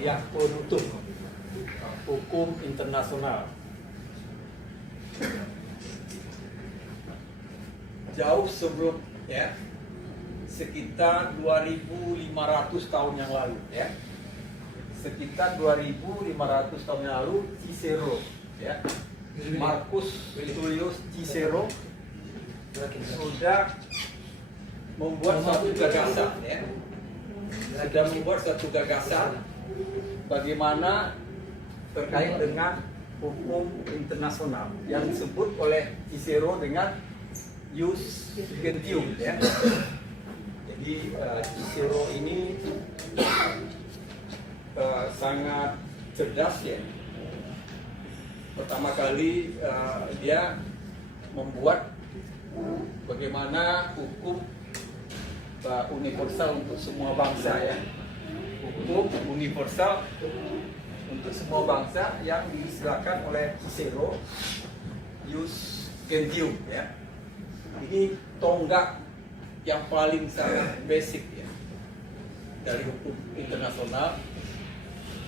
kuliah penutup hukum internasional. Jauh sebelum ya, sekitar 2.500 tahun yang lalu ya. Sekitar 2.500 tahun yang lalu Cicero ya. Marcus Tullius Cicero sudah membuat suatu gagasan ya. Sudah membuat suatu gagasan bagaimana terkait dengan hukum internasional yang disebut oleh Cicero dengan jus gentium ya. Jadi Cicero ini sangat cerdas ya. Pertama kali dia membuat bagaimana hukum universal untuk semua bangsa ya. Hukum universal untuk semua bangsa yang diistilahkan oleh Cicero jus gentium ya. Ini tonggak yang paling sangat basic ya dari hukum internasional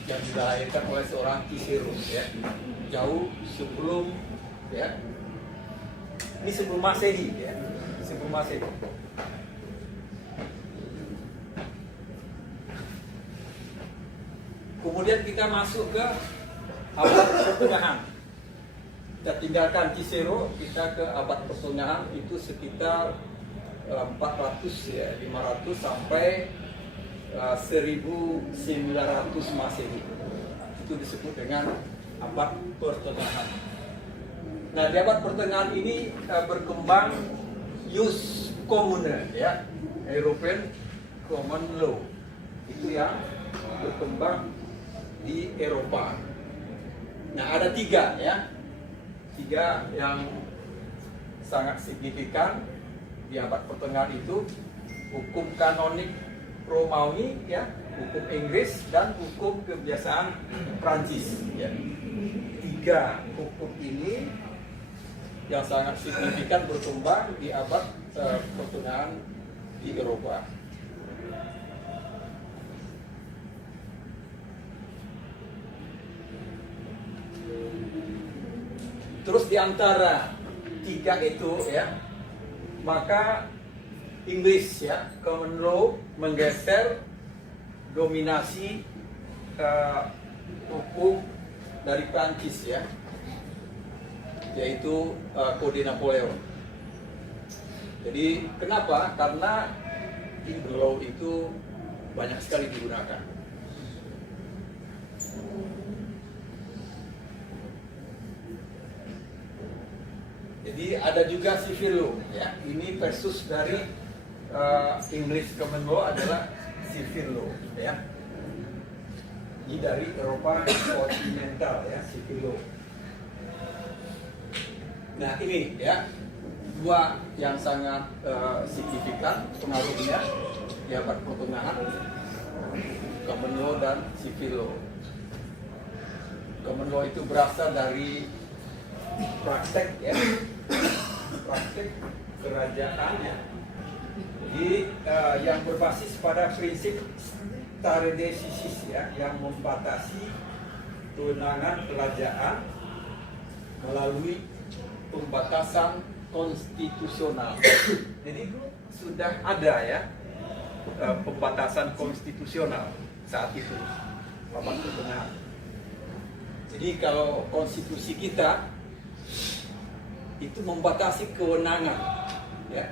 yang dilahirkan oleh seorang Cicero ya, jauh sebelum ya, ini sebelum Masehi ya, sebelum Masehi. Kemudian kita masuk ke abad pertengahan. Kita tinggalkan Cicero, kita ke abad pertengahan itu sekitar 400 ya, 500 sampai 1900 Masehi. Itu disebut dengan abad pertengahan. Nah, di abad pertengahan ini berkembang jus commune ya, European Common Law. Itu yang berkembang di Eropa. Nah, ada tiga ya, tiga yang sangat signifikan di abad pertengahan itu: hukum kanonik Romawi ya, hukum Inggris, dan hukum kebiasaan Prancis ya. Tiga hukum ini yang sangat signifikan berkembang di abad pertengahan di Eropa. Terus di antara tiga itu ya, maka Inggris ya, common law menggeser dominasi hukum dari Prancis ya, yaitu Kode Napoleon. Jadi kenapa? Karena common law itu banyak sekali digunakan. Jadi ada juga civil law ya. Ini versus dari English common law adalah civil law ya. Ini dari Eropa kontinental ya, civil law. Nah, ini ya dua yang sangat signifikan pengaruhnya di abad pertengahan, common law dan civil law. Common law itu berasal dari praktek ya, praktek kerajaan ya. Jadi yang berbasis pada prinsip stare decisis ya, yang membatasi kewenangan kerajaan melalui pembatasan konstitusional. Jadi sudah ada ya pembatasan konstitusional saat itu, abad pertengahan. Jadi kalau konstitusi kita itu membatasi kewenangan ya,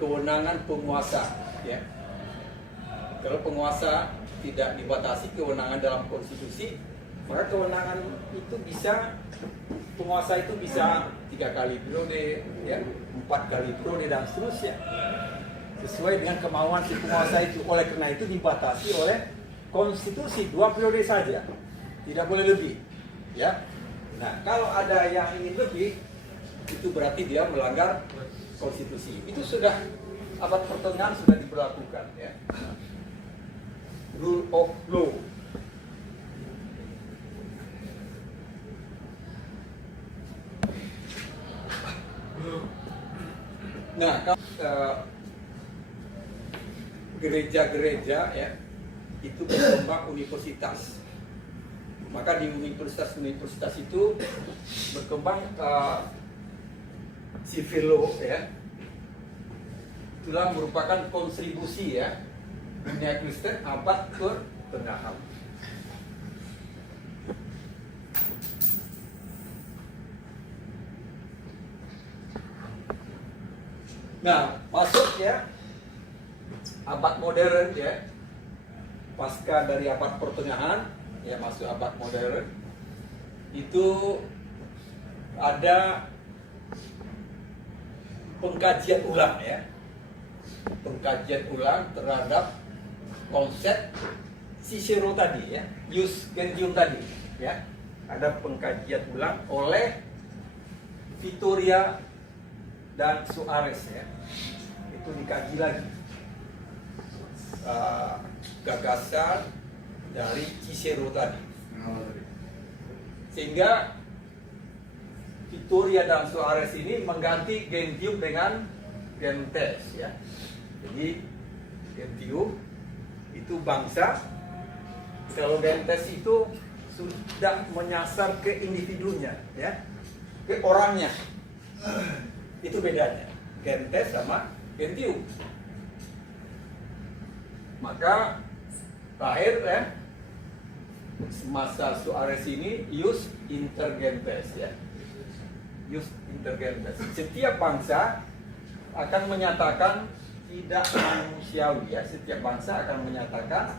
kewenangan penguasa ya. Kalau penguasa tidak dibatasi kewenangan dalam konstitusi, maka kewenangan itu bisa, penguasa itu bisa 3 kali periode ya, 4 kali periode dan seterusnya, sesuai dengan kemauan si penguasa itu. Oleh karena itu dibatasi oleh konstitusi 2 periode saja, tidak boleh lebih ya. Nah, kalau ada yang ingin lebih, itu berarti dia melanggar konstitusi. Itu sudah abad pertengahan sudah diberlakukan ya. Rule of law. Nah, gereja-gereja ya itu berkembang universitas Maka di universitas itu berkembang civil law ya. Itulah merupakan kontribusi ya dunia Kristen abad pertengahan. Nah, masuk ya abad modern ya, pasca dari abad pertengahan ya masuk abad modern, itu ada pengkajian ulang ya, pengkajian ulang terhadap konsep Cicero tadi ya, Jus Gentium tadi ya, ada pengkajian ulang oleh Vittoria dan Suarez ya, itu dikaji lagi gagasan dari Cicero tadi, sehingga Vittoria dan Suarez ini mengganti Gentium dengan Gentes ya. Jadi Gentium itu bangsa, kalau Gentes itu sudah menyasar ke individunya ya, ke orangnya. Itu bedanya Gentes sama Gentium. Maka lahir ya semasa Suarez ini Ius Intergentes ya, Ius Intergentes. Setiap bangsa akan menyatakan tidak manusiawi ya, setiap bangsa akan menyatakan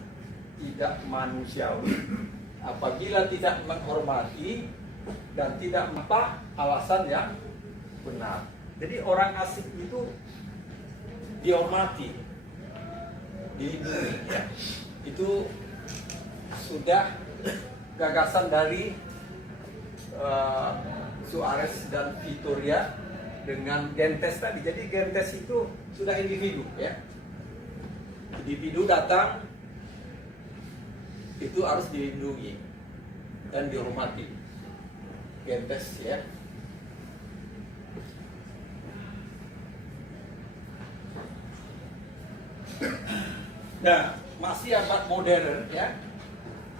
tidak manusiawi apabila tidak menghormati dan tidak apa alasan yang benar. Jadi orang asing itu dihormati, dilindungi ya. Itu sudah gagasan dari Suarez dan Vittoria dengan Gentes tadi. Jadi Gentes itu sudah individu ya. Individu datang itu harus dilindungi dan dihormati. Gentes ya. Nah, masih abad modern ya,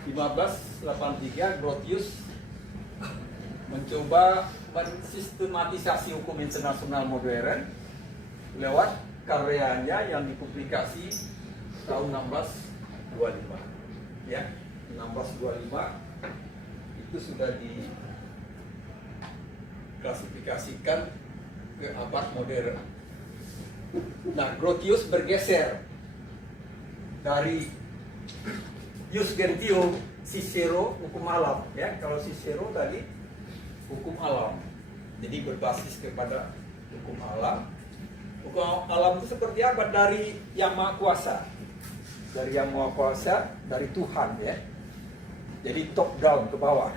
1583 Grotius mencoba mensistematisasi hukum internasional modern lewat karyanya yang dipublikasi tahun 1625 ya, 1625 itu sudah diklasifikasikan ke abad modern. Nah, Grotius bergeser dari Jus Gentium Cicero hukum alam ya. Kalau Cicero tadi hukum alam, jadi berbasis kepada hukum alam. Hukum alam itu seperti apa? Dari yang maha kuasa, dari yang maha kuasa, dari Tuhan ya. Jadi top down ke bawah.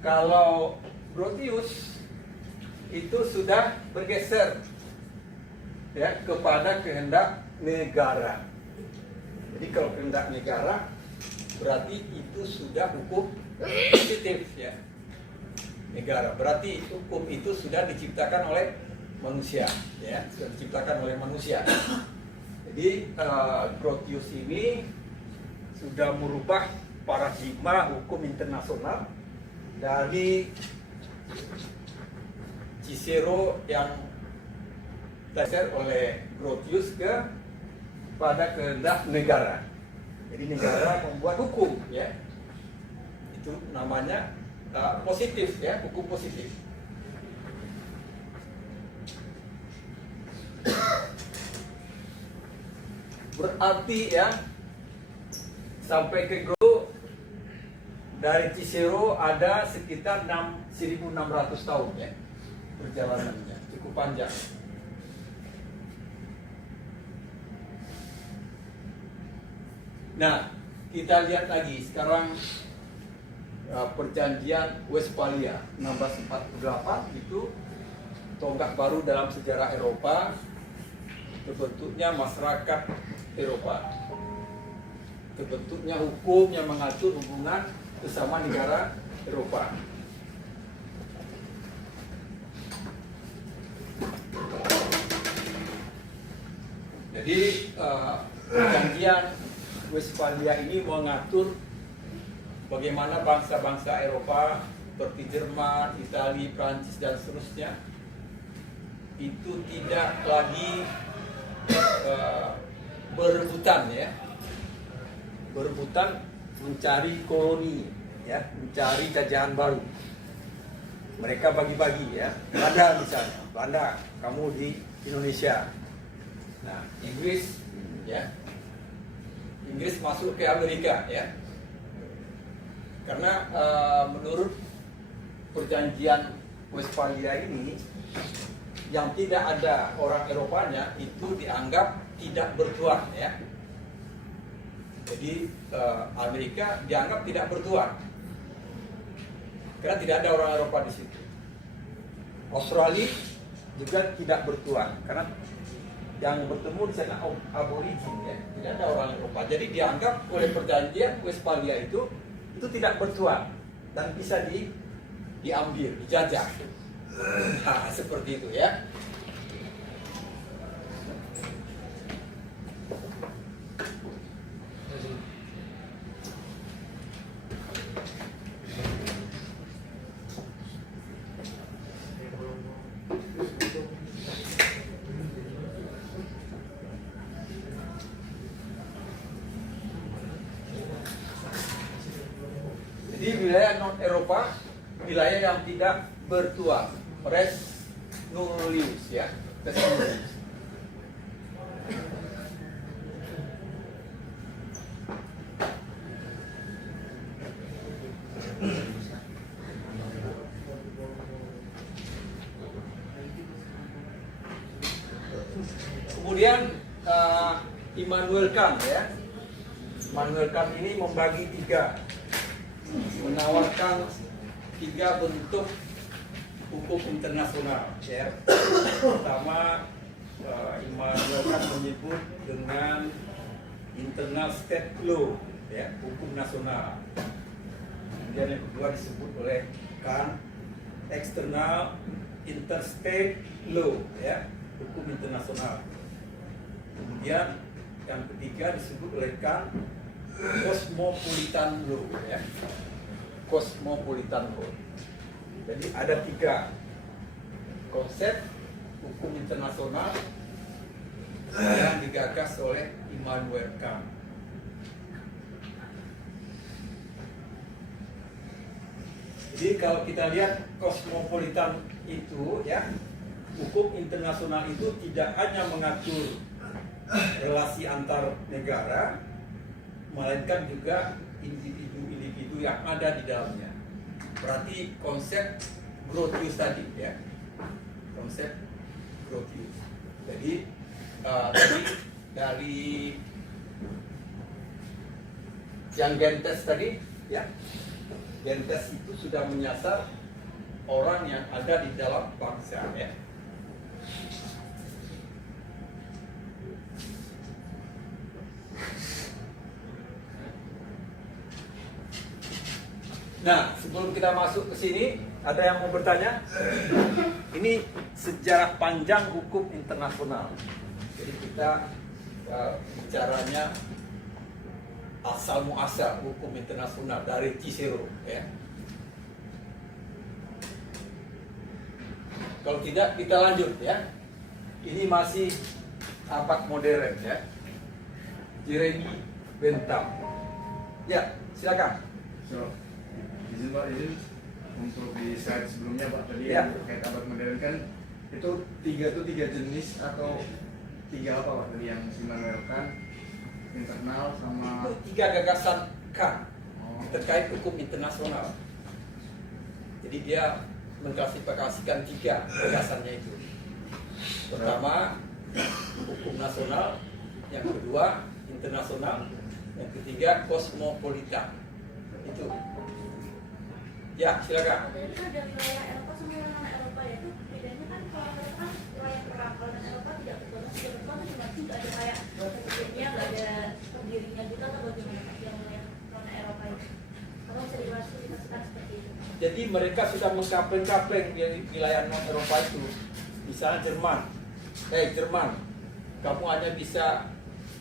Kalau Grotius itu sudah bergeser ya kepada kehendak negara. Jadi kalau kehendak negara berarti itu sudah hukum positif ya. Negara berarti hukum itu sudah diciptakan oleh manusia ya, sudah diciptakan oleh manusia. Jadi Grotius ini sudah merubah paradigma hukum internasional dari Cicero yang dasar oleh Grotius pada kehendak negara. Jadi negara membuat hukum ya. Itu namanya positif ya, hukum positif. Berarti ya sampai ke dari Cicero ada sekitar 1600 tahun ya perjalanannya, cukup panjang. Nah, kita lihat lagi sekarang perjanjian Westphalia 1648 itu tonggak baru dalam sejarah Eropa, terbentuknya masyarakat Eropa, terbentuknya hukum yang mengatur hubungan sesama negara Eropa. Jadi perjanjian Westphalia ini mengatur bagaimana bangsa-bangsa Eropa seperti Jerman, Italia, Prancis dan seterusnya itu tidak lagi berebutan ya, berebutan mencari koloni ya, mencari jajahan baru. Mereka bagi-bagi ya. Belanda misalnya, Belanda kamu di Indonesia. Nah, Inggris ya, Inggris masuk ke Amerika ya. Karena menurut perjanjian Westphalia ini, yang tidak ada orang Eropanya itu dianggap tidak bertuan ya. Jadi Amerika dianggap tidak bertuan karena tidak ada orang Eropa di situ. Australia juga tidak bertuan karena yang bertemu di sana aborigin ya, tidak ada orang Eropa. Jadi dianggap oleh perjanjian Westphalia itu tidak bertuan dan bisa diambil, dijajah. Nah, seperti itu ya. Di wilayah non-Eropa, wilayah yang tidak bertuan, res nullius ya, res nullius. Kemudian Immanuel Kant ya, Immanuel Kant ini membagi tiga, menawarkan tiga bentuk hukum internasional ya. Pertama, Immanuel Kant menyebut dengan internal state law ya, hukum nasional. Kemudian yang kedua disebut oleh Kant external interstate law ya, hukum internasional. Kemudian yang ketiga disebut oleh Kant cosmopolitan law ya, cosmopolitan law. Jadi ada tiga konsep hukum internasional yang digagas oleh Immanuel Kant. Jadi kalau kita lihat cosmopolitan itu ya, hukum internasional itu tidak hanya mengatur relasi antar negara, melainkan juga individu-individu yang ada di dalamnya. Berarti konsep Grotius tadi ya, konsep Grotius. Jadi tadi dari yang Gentes tadi ya, Gentes itu sudah menyasar orang yang ada di dalam bangsa ya. Nah, sebelum kita masuk ke sini, ada yang mau bertanya? Ini sejarah panjang hukum internasional. Jadi kita bicaranya asal muasal hukum internasional dari Cicero ya. Kalau tidak kita lanjut ya. Ini masih abad modern ya. Jeremy Bentham. Ya, silakan. So, izin Pak, izin untuk di slide sebelumnya Pak tadi ya, yang terkait abad modern kan itu tiga jenis atau tiga apa Pak tadi yang Immanuel Kant, internal sama itu tiga gagasan Kant terkait hukum internasional. Jadi dia mengklasifikasikan tiga gagasannya itu. Pertama hukum nasional, yang kedua internasional, yang ketiga kosmopolitan. Itu. Ya, silakan. Jadi kan dari wilayah Eropa sama wilayah Eropa ya, itu bedanya kan kalau mereka kan wilayah perang, kalau di Eropa tidak bertuan, cuma nggak ada kayak presidennya, nggak ada pendirinya gitu atau bagaimana yang wilayah Eropa itu? Kalau bisa diklasifikasikan seperti itu. Jadi mereka sudah mengkapleng-kapleng di wilayah non Eropa itu. Misalnya Jerman, Jerman, kamu hanya bisa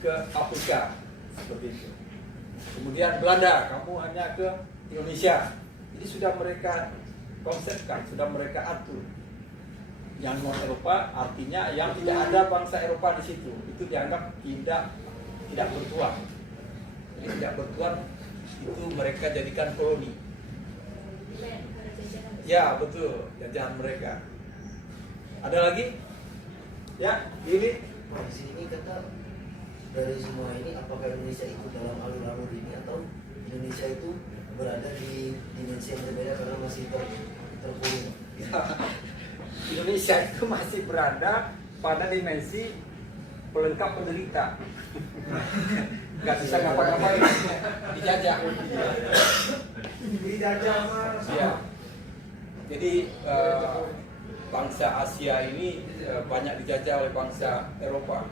ke Afrika seperti itu. Kemudian Belanda, kamu hanya ke Indonesia. Ini sudah mereka konsepkan, sudah mereka atur. Yang non Eropa artinya yang tidak ada bangsa Eropa di situ. Itu dianggap tidak bertuan. Jadi tidak bertuan itu mereka jadikan koloni. Kayak negara jajahan. Ya betul, jajahan mereka. Ada lagi? Ya, ini Di sini kata dari semua ini apakah Indonesia ikut dalam alur-alur ini atau Indonesia itu berada di dimensi yang berbeda karena masih terkurung? Indonesia itu masih berada pada dimensi pelengkap penderita. Nggak bisa ngapa-ngapain, dijajah. Dijajah mas. Ya. Jadi bangsa Asia ini banyak dijajah oleh bangsa Eropa.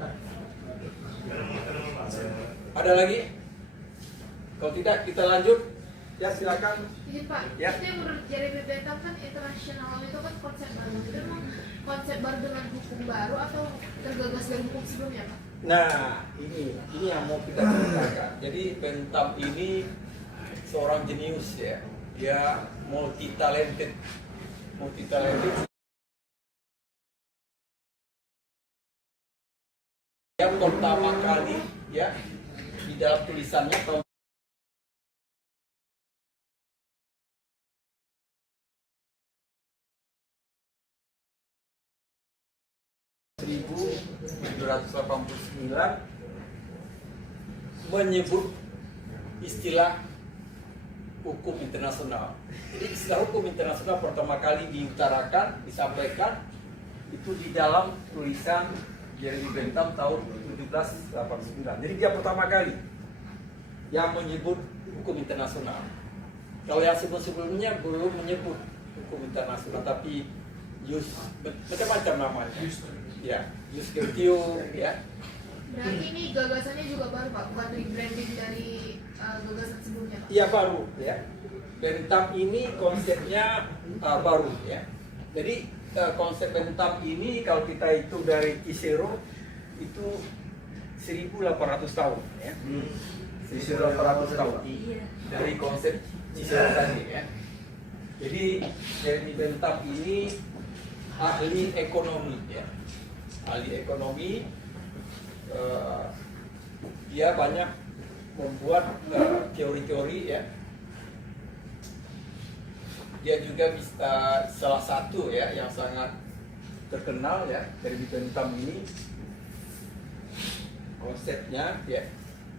Ada lagi? Kalau tidak kita lanjut. Ya silakan. Jadi Pak, Ya. itu yang menurut Jeremy Bentham kan internasional itu kan konsep baru. Itu memang konsep baru dengan hukum baru atau tergagas dari hukum sebelumnya Pak? Nah, ini yang mau kita ceritakan. Jadi Bentham ini seorang jenius ya. Dia multi talented. Yang pertama kali ya di dalam tulisannya tahun 1789 menyebut istilah hukum internasional. Jadi istilah hukum internasional pertama kali diutarakan, disampaikan itu di dalam tulisan Jeremy Bentham tahun 1789. Jadi dia pertama kali yang menyebut hukum internasional. Kalau yang sebelum-sebelumnya belum menyebut hukum internasional, tapi macam-macam namanya. Ya, jus Gertio, ya. Berarti ini gagasannya juga baru Pak, bukan rebranding dari gagasan sebelumnya Pak? Iya baru, ya. Bentham ini konsepnya baru, ya. Jadi konsep Bentham ini kalau kita hitung dari Cicero itu 1800 tahun, ya. 1800 tahun Iya. dari konsep Cicero tadi, ya. Jadi Jeremy Bentham ini ahli ekonomi, ya. Ahli ekonomi, dia banyak membuat teori-teori, ya. Dia juga bisa salah satu ya yang sangat terkenal ya dari Bentham ini konsepnya ya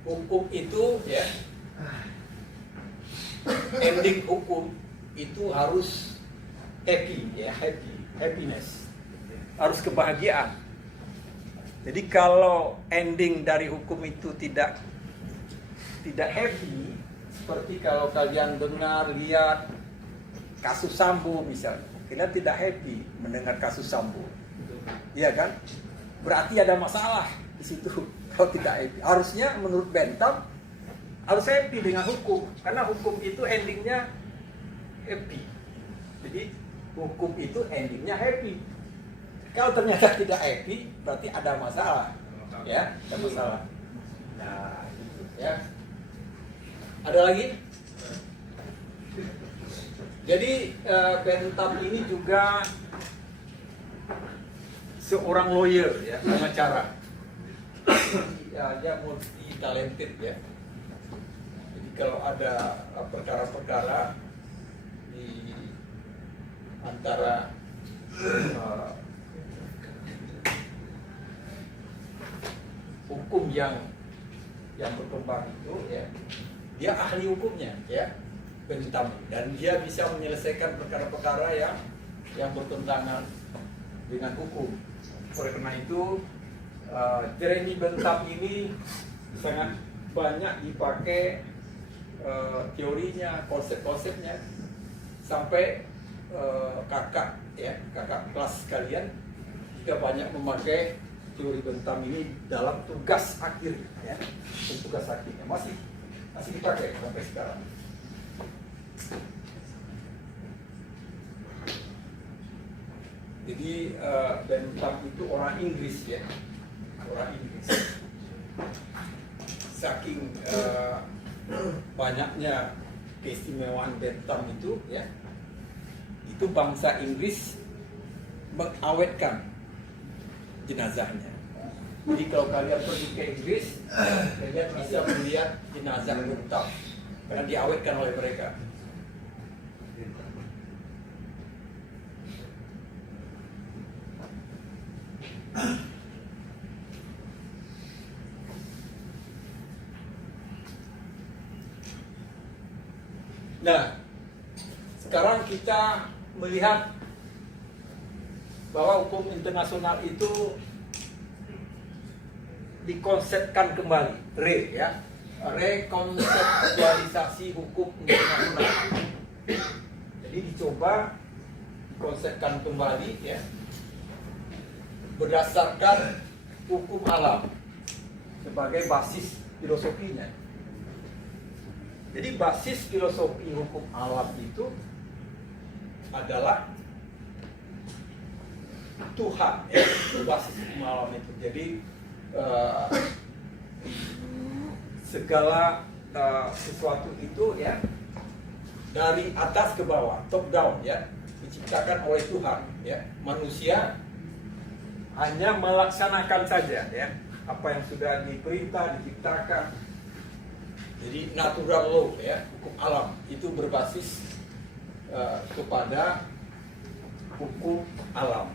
hukum itu ya ending hukum itu harus happy ya happiness, harus kebahagiaan. Jadi kalau ending dari hukum itu tidak happy, seperti kalau kalian dengar lihat kasus Sambo misalnya, kalian tidak happy mendengar kasus Sambo, iya kan? Berarti ada masalah di situ. Kalau tidak happy, harusnya menurut Bentham harus happy dengan hukum, karena hukum itu endingnya happy. Jadi hukum itu endingnya happy. Kalau ternyata tidak happy, berarti ada masalah, ya, ada masalah. Nah, gitu, ya. Ada lagi? Jadi Bentham ini juga seorang lawyer, ya, pengacara. Ya, dia multi talented, ya. Jadi kalau ada perkara-perkara di antara hukum yang berkembang itu ya dia ahli hukumnya ya Bentham, dan dia bisa menyelesaikan perkara-perkara yang bertentangan dengan hukum. Oleh karena itu Jeremy Bentham ini sangat banyak dipakai teorinya, konsep-konsepnya, sampai kakak kelas kalian juga banyak memakai teori Bentham ini dalam tugas akhir, ya, tugas akhirnya masih dipakai sampai sekarang. Jadi Bentham itu orang Inggris, ya, orang Inggris. Saking banyaknya keistimewaan Bentham itu ya, itu bangsa Inggris mengawetkan jenazahnya. Jadi kalau kalian pergi ke Inggris, kalian bisa melihat jenazah Bentham karena diawetkan oleh mereka. Nah, sekarang kita melihat bahwa hukum internasional itu dikonsepkan kembali, rekonseptualisasi hukum internasional. Jadi dicoba dikonsepkan kembali ya, berdasarkan hukum alam sebagai basis filosofinya. Jadi basis filosofi hukum alam itu adalah Tuhan, ya, basis hukum alam itu. Jadi segala sesuatu itu ya dari atas ke bawah, top down ya, diciptakan oleh Tuhan ya. Manusia hanya melaksanakan saja ya apa yang sudah diperintah, diciptakan. Jadi natural law ya, hukum alam itu berbasis kepada hukum alam.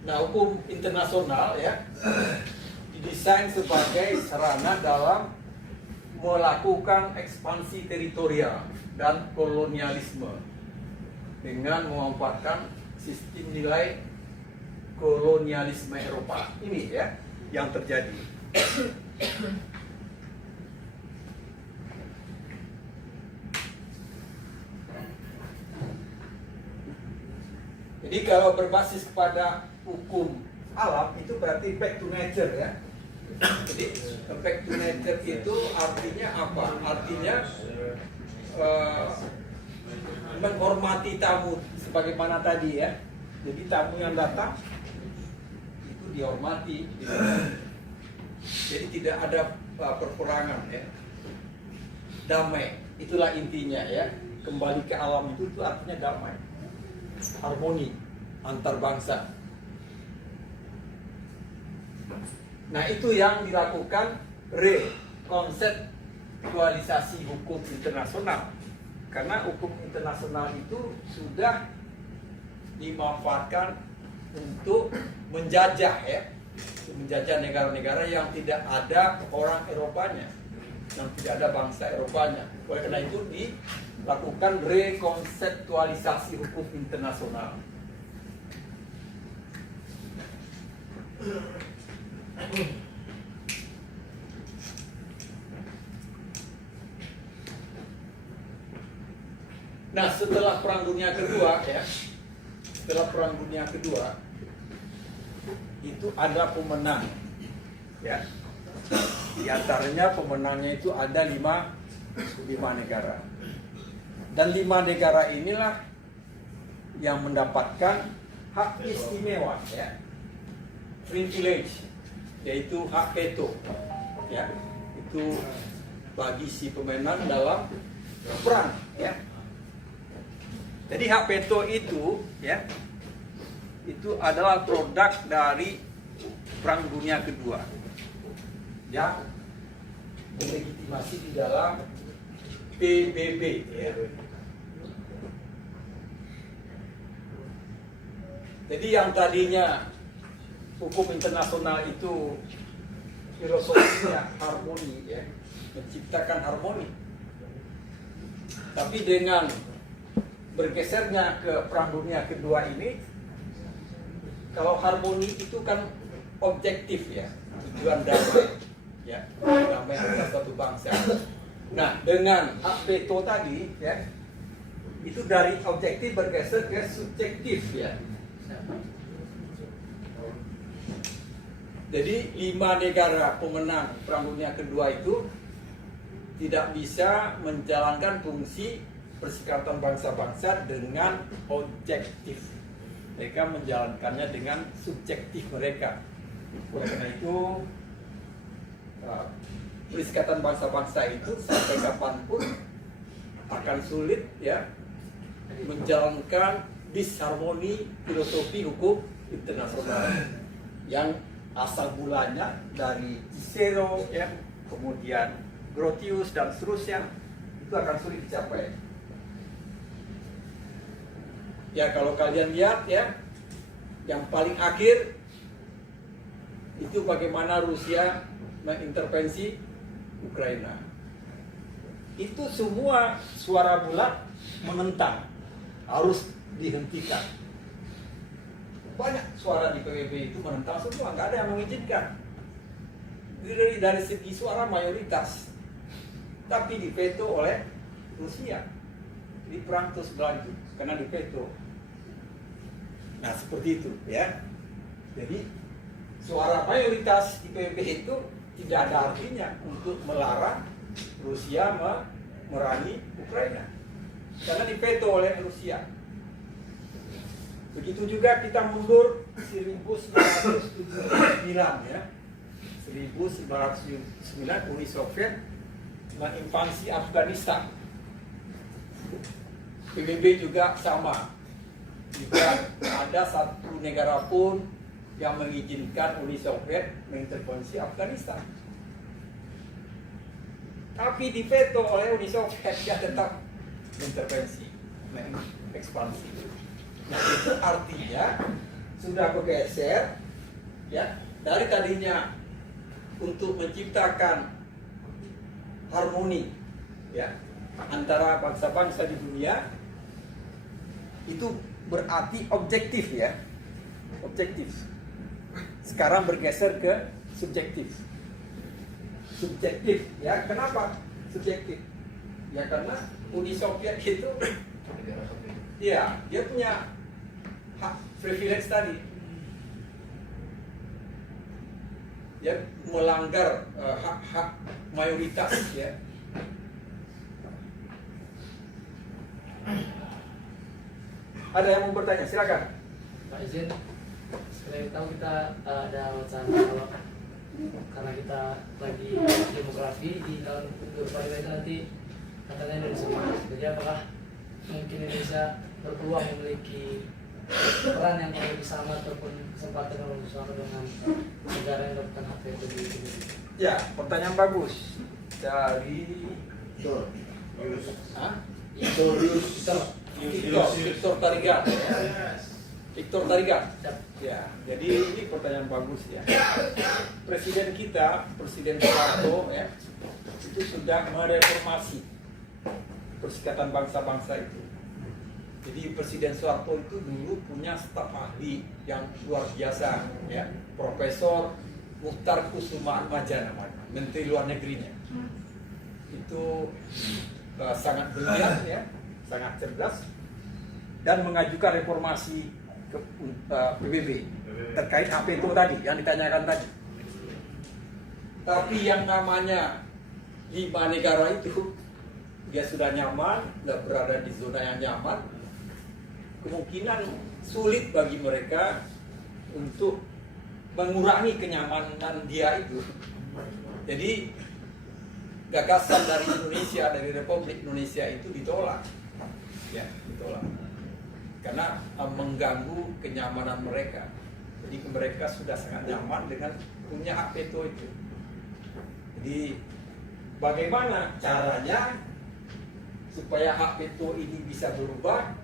Nah, hukum internasional ya didesain sebagai sarana dalam melakukan ekspansi teritorial dan kolonialisme dengan memanfaatkan sistem nilai kolonialisme Eropa. Ini ya yang terjadi. Jadi kalau berbasis kepada hukum alam itu berarti back to nature ya. Jadi back to nature itu artinya apa? Artinya menghormati tamu sebagaimana tadi ya. Jadi tamu yang datang itu dihormati. Jadi tidak ada perperangan ya. Damai, itulah intinya ya. Kembali ke alam itu artinya damai. Harmoni antar bangsa. Nah, itu yang dilakukan rekonseptualisasi hukum internasional. Karena hukum internasional itu sudah dimanfaatkan untuk menjajah ya, menjajah negara-negara yang tidak ada orang Eropanya, yang tidak ada bangsa Eropanya. Oleh karena itu dilakukan rekonseptualisasi hukum internasional. Nah, setelah Perang Dunia Kedua ya, setelah Perang Dunia Kedua itu ada pemenang ya. Di antaranya pemenangnya itu ada 5 negara. Dan 5 negara inilah yang mendapatkan hak istimewa ya, privilege, yaitu hak veto ya. Itu bagi si pemenang dalam perang ya. Jadi hak veto itu ya, itu adalah produk dari Perang Dunia Kedua yang dilegitimasi di dalam PBB ya. Jadi yang tadinya hukum internasional itu filosofinya harmoni ya, menciptakan harmoni. Tapi dengan bergesernya ke Perang Dunia Kedua ini, kalau harmoni itu kan objektif ya, tujuan damai ya, damai antara satu bangsa. Nah, dengan hak veto tadi ya, itu dari objektif bergeser ke subjektif ya. Jadi 5 negara pemenang Perang Dunia Kedua itu tidak bisa menjalankan fungsi perserikatan bangsa-bangsa dengan objektif. Mereka menjalankannya dengan subjektif mereka. Oleh karena itu Perserikatan Bangsa-Bangsa itu sampai kapanpun akan sulit ya menjalankan disharmoni filosofi hukum internasional yang asal mulanya dari Cicero ya, kemudian Grotius dan seterusnya, itu akan sulit dicapai. Ya kalau kalian lihat ya, yang paling akhir itu bagaimana Rusia mengintervensi Ukraina. Itu semua suara bulat menentang, harus dihentikan. Banyak suara di PBB itu menentang semua, nggak ada yang mengizinkan. Dari segi suara mayoritas, tapi diveto oleh Rusia. Jadi perang terus berlanjut karena diveto. Nah seperti itu ya. Jadi suara mayoritas di PBB itu tidak ada artinya untuk melarang Rusia memerangi Ukraina karena diveto oleh Rusia. Begitu juga kita mundur 1979 ya. 1999 Uni Soviet menginvasi Afghanistan. PBB juga sama. Tidak ada satu negara pun yang mengizinkan Uni Soviet mengintervensi Afghanistan. Tapi diveto oleh Uni Soviet, dia tetap mengintervensi, mengekspansi. Nah itu artinya sudah bergeser ya dari tadinya untuk menciptakan harmoni ya antara bangsa-bangsa di dunia, itu berarti objektif ya, objektif. Sekarang bergeser ke subjektif. Subjektif ya, kenapa subjektif? Ya karena Uni Soviet itu ya dia punya hak privilege tadi, dia melanggar hak-hak mayoritas ya. Ada yang mau bertanya, silakan. Pak izin, sekali tahu kita ada wacana kalau karena kita lagi demografi di tahun 2045 nanti katanya Indonesia maju. Jadi apakah mungkin Indonesia berpeluang memiliki peran yang lebih sama ataupun kesempatan yang lebih sama dengan negara yang mendapatkan hak veto di Indonesia? Ya, pertanyaan bagus dari Victor Tarigan. Victor Tarigan. Ya, jadi ini pertanyaan bagus ya. Presiden kita, Presiden Soeharto ya, itu sudah mereformasi Perserikatan Bangsa-Bangsa itu. Jadi Presiden Soeharto itu dulu punya staf ahli yang luar biasa ya, Profesor Mukhtar Kusuma Atmaja namanya, Menteri Luar Negerinya. Itu sangat brilian ya, sangat cerdas dan mengajukan reformasi ke PBB terkait apa itu tadi yang ditanyakan tadi. Tapi yang namanya 5 negara itu dia sudah nyaman, sudah berada di zona yang nyaman, kemungkinan sulit bagi mereka untuk mengurangi kenyamanan dia itu. Jadi gagasan dari Indonesia, dari Republik Indonesia itu ditolak, ya ditolak, karena mengganggu kenyamanan mereka. Jadi mereka sudah sangat nyaman dengan punya hak veto itu. Jadi bagaimana caranya supaya hak veto ini bisa berubah?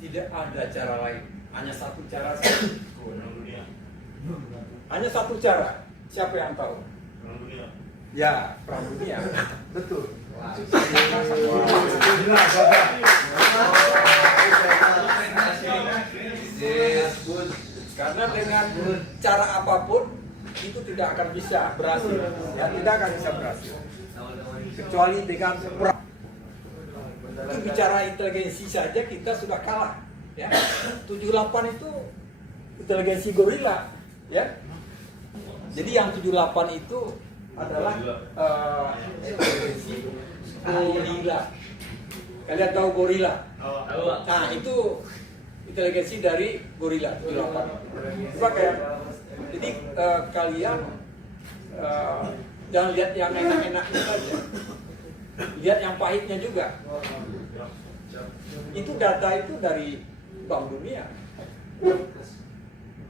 Tidak ada cara lain, hanya satu cara saja. Hanya satu cara. Siapa yang tahu? Ya, perang dunia. Betul. Karena dengan cara apapun itu tidak akan bisa berhasil. Ya, tidak akan bisa berhasil. Kecuali dengan perang. Itu bicara inteligensi saja kita sudah kalah. Ya. 78 itu inteligensi gorila. Ya. Jadi yang 78 itu adalah inteligensi gorila. Kalian tahu gorila? Nah itu inteligensi dari gorila 78. Coba kayak, jadi kalian jangan lihat yang enak-enaknya saja, lihat yang pahitnya juga. Itu data itu dari Bank Dunia.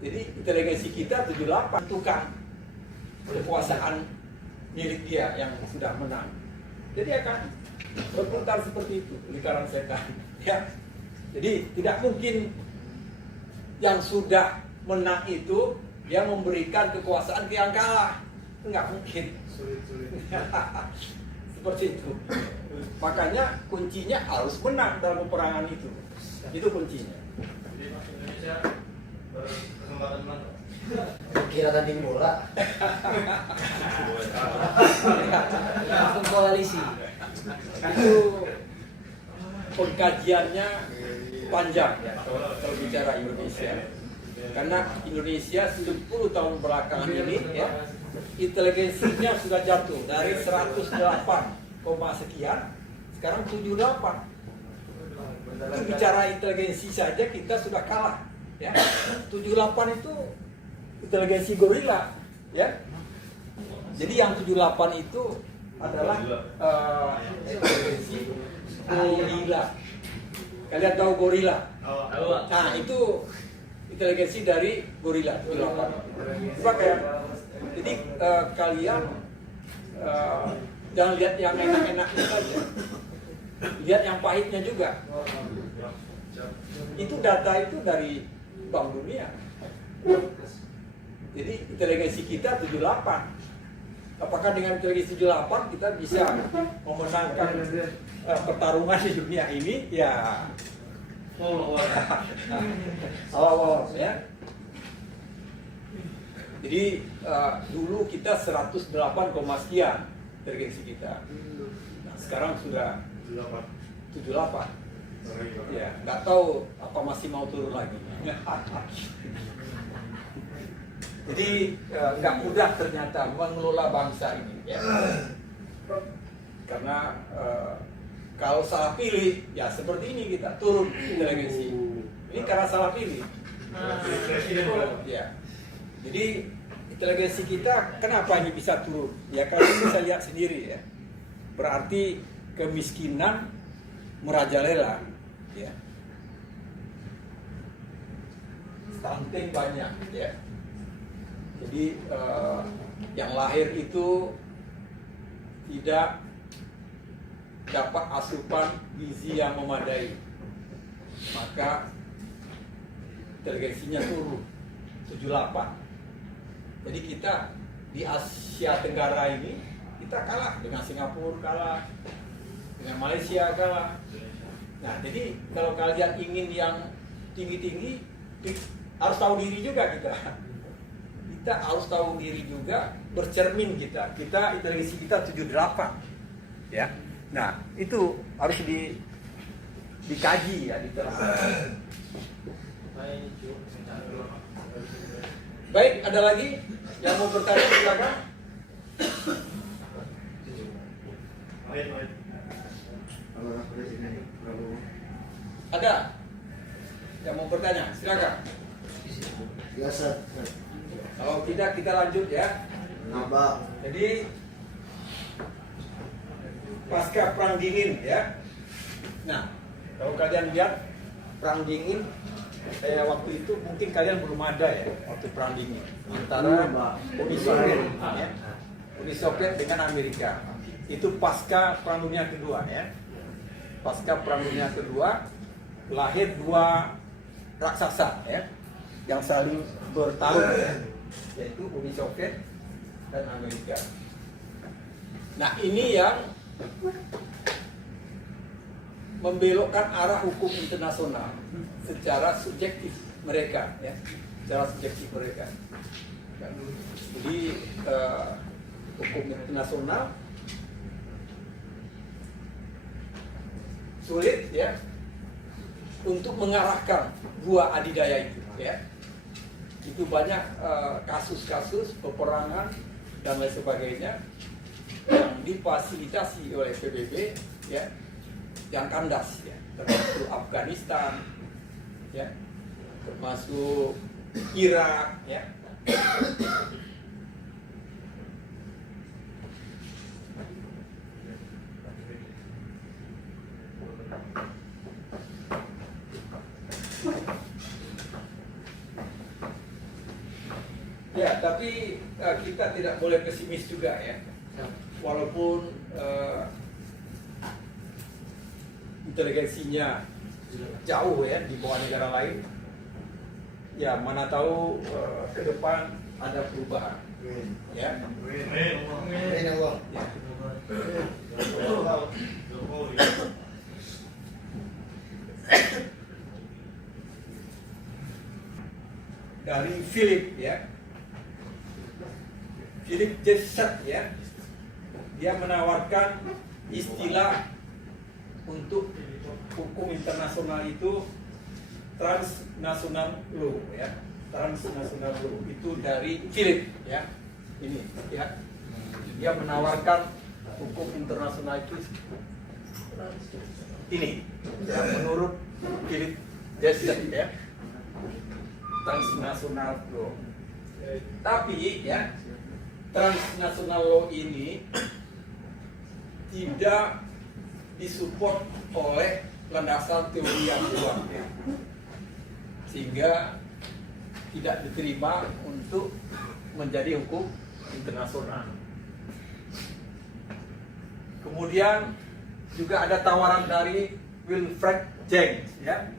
Jadi inteligensi kita 78 tukang kekuasaan milik dia yang sudah menang. Jadi akan berputar seperti itu, lingkaran setan. Ya. Jadi tidak mungkin yang sudah menang itu dia memberikan kekuasaan ke yang kalah. Enggak mungkin. Sulit. Seperti itu. Makanya kuncinya harus menang dalam peperangan itu. Itu kuncinya. Jadi Indonesia berkesempatan menang. Kira tanding bola. Langsung koalisi. Itu pengkajiannya panjang ya kalau bicara Indonesia. Karena Indonesia 10 tahun belakangan ini ya, inteligensinya sudah jatuh dari 108, sekian sekarang 78. Itu bicara inteligensi saja kita sudah kalah ya. 78 itu inteligensi gorila ya. Jadi yang 78 itu adalah inteligensi gorila. Kalian tahu gorila? Nah, itu inteligensi dari gorila 78. Coba kayak, jadi kalian jangan lihat yang enak-enaknya saja, lihat yang pahitnya juga. Itu data itu dari Bank Dunia. Jadi inteligensi kita 78. Apakah dengan inteligensi 78 kita bisa memenangkan pertarungan di dunia ini? Ya, awal ya. Jadi dulu kita 108, sekian inteligensi kita. Nah, sekarang sudah 78. Ya, nggak tahu apa masih mau turun lagi. Jadi nggak mudah ternyata mengelola bangsa ini. Ya. Karena kalau salah pilih, ya seperti ini kita turun inteligensi. Ini karena salah pilih. Ya. Jadi inteligensi kita kenapa ini bisa turun? Ya kalian bisa lihat sendiri ya. Berarti kemiskinan merajalela. Ya. Stunting banyak. Ya. Jadi yang lahir itu tidak dapat asupan gizi yang memadai, maka inteligensinya turun 78. Jadi kita di Asia Tenggara ini kita kalah dengan Singapura, kalah dengan Malaysia, kalah. Nah, jadi kalau kalian ingin yang tinggi-tinggi harus tahu diri juga kita. Kita harus tahu diri juga, bercermin kita inteligensi kita 78 ya. Nah itu harus dikaji ya, diterapkan. Baik, ada lagi yang mau bertanya, silakan. Ada yang mau bertanya, silakan. Biasa. Kalau tidak kita lanjut ya. Nambah. Jadi pasca perang dingin ya. Nah, kalau kalian lihat perang dingin waktu itu mungkin kalian belum ada ya, waktu perang dingin antara Uni Soviet ya. Uni Soviet dengan Amerika. Itu pasca perang dunia kedua ya. Pasca perang dunia kedua lahir dua raksasa ya yang saling bertarung ya, yaitu Uni Soviet dan Amerika. Nah, ini yang membelokkan arah hukum internasional secara subjektif mereka ya, secara subjektif mereka. Jadi hukum internasional sulit ya untuk mengarahkan dua adidaya itu ya. Itu banyak kasus-kasus peperangan dan lain sebagainya yang difasilitasi oleh PBB ya, yang kandas ya, termasuk Afghanistan ya, termasuk Irak ya. tapi kita tidak boleh pesimis juga ya. Walaupun inteligensinya jauh ya di bawah negara lain, ya mana tahu ke depan ada perubahan. Ya. Amin Allah. Ya. Dari Philip ya, Philip Jessup ya, dia menawarkan istilah untuk hukum internasional itu transnational law ya, transnational law itu dari Philip ya, ini ya, dia menawarkan hukum internasional itu ini ya, menurut Philip Jessup ya, transnational law. Tapi ya, transnational law ini tidak disupport oleh landasan teori yang kuat ya, sehingga tidak diterima untuk menjadi hukum internasional. Kemudian juga ada tawaran dari Wilfred James ya,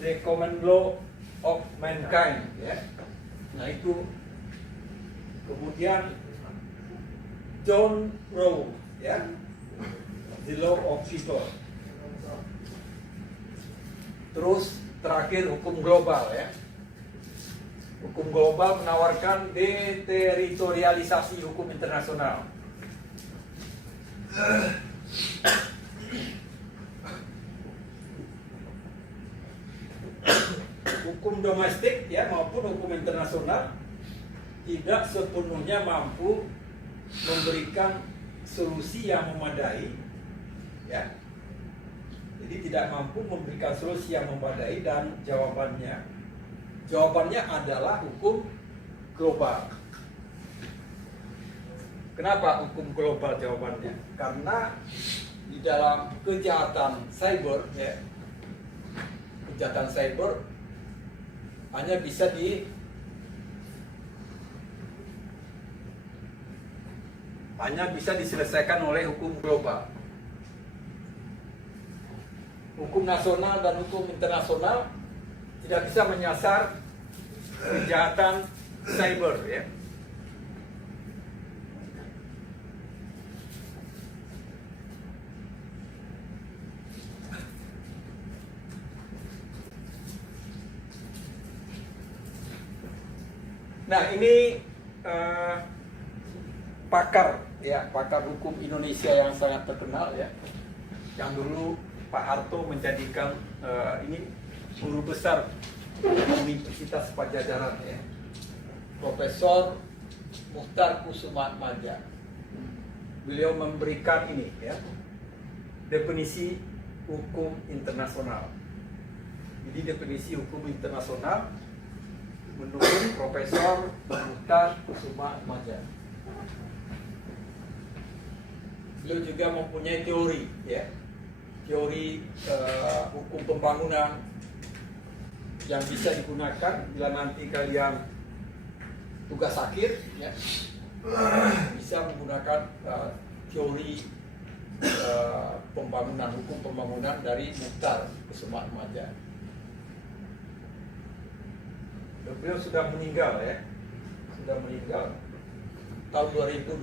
The Common Law of Mankind ya. Nah itu. Kemudian John Rowe ya, The Law of People. Terus terakhir hukum global ya. Hukum global menawarkan deteritorialisasi hukum internasional. Hukum domestik ya maupun hukum internasional tidak sepenuhnya mampu memberikan solusi yang memadai ya. Jadi tidak mampu memberikan solusi yang memadai, dan jawabannya adalah hukum global. Kenapa hukum global jawabannya? Karena di dalam kejahatan cyber ya, kejahatan cyber hanya bisa diselesaikan oleh hukum global. Hukum nasional dan hukum internasional tidak bisa menyasar kejahatan cyber ya. Nah ini pakar hukum Indonesia yang sangat terkenal ya, yang dulu Pak Harto menjadikan ini guru besar Universitas Pajajaran ya, Profesor Mukhtar Kusumaatmadja. Beliau memberikan ini ya, definisi hukum internasional. Jadi definisi hukum internasional menurut Profesor Mukhtar Kusumaatmadja. Beliau juga mempunyai teori ya, teori hukum pembangunan yang bisa digunakan bila nanti kalian tugas akhir ya, bisa menggunakan teori pembangunan, hukum pembangunan dari Mukhtar Kusumaatmadja. Beliau sudah meninggal ya, tahun 2021.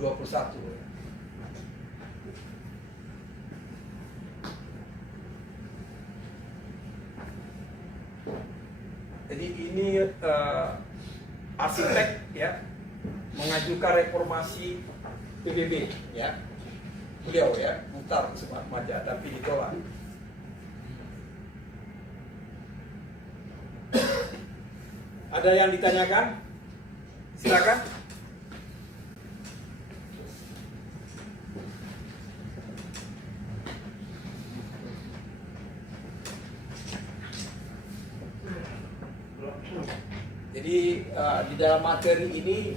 Jadi ini arsitek ya, mengajukan reformasi PBB ya, beliau ya, Mukhtar Kusumaatmadja, tapi ditolak. Ada yang ditanyakan? Silakan. Jadi di dalam materi ini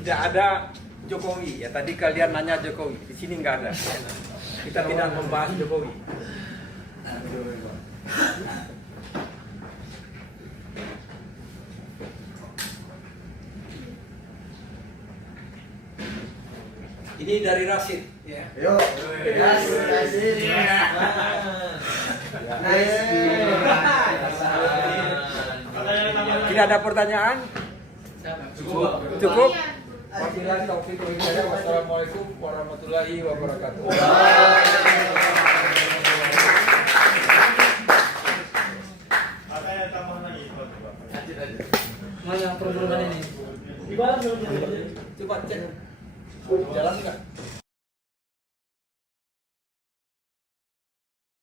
tidak ada Jokowi ya. Tadi kalian nanya Jokowi, di sini nggak ada. Kita tidak membahas Jokowi. Ini dari Rashid. Ya. Yuk. Tidak ada pertanyaan? Cukup. Cukup? Iya. Wabillahi taufiq wal hidayah. Wassalamualaikum warahmatullahi wabarakatuh. Mana perburuan ini? Coba cek. Jalan nggak?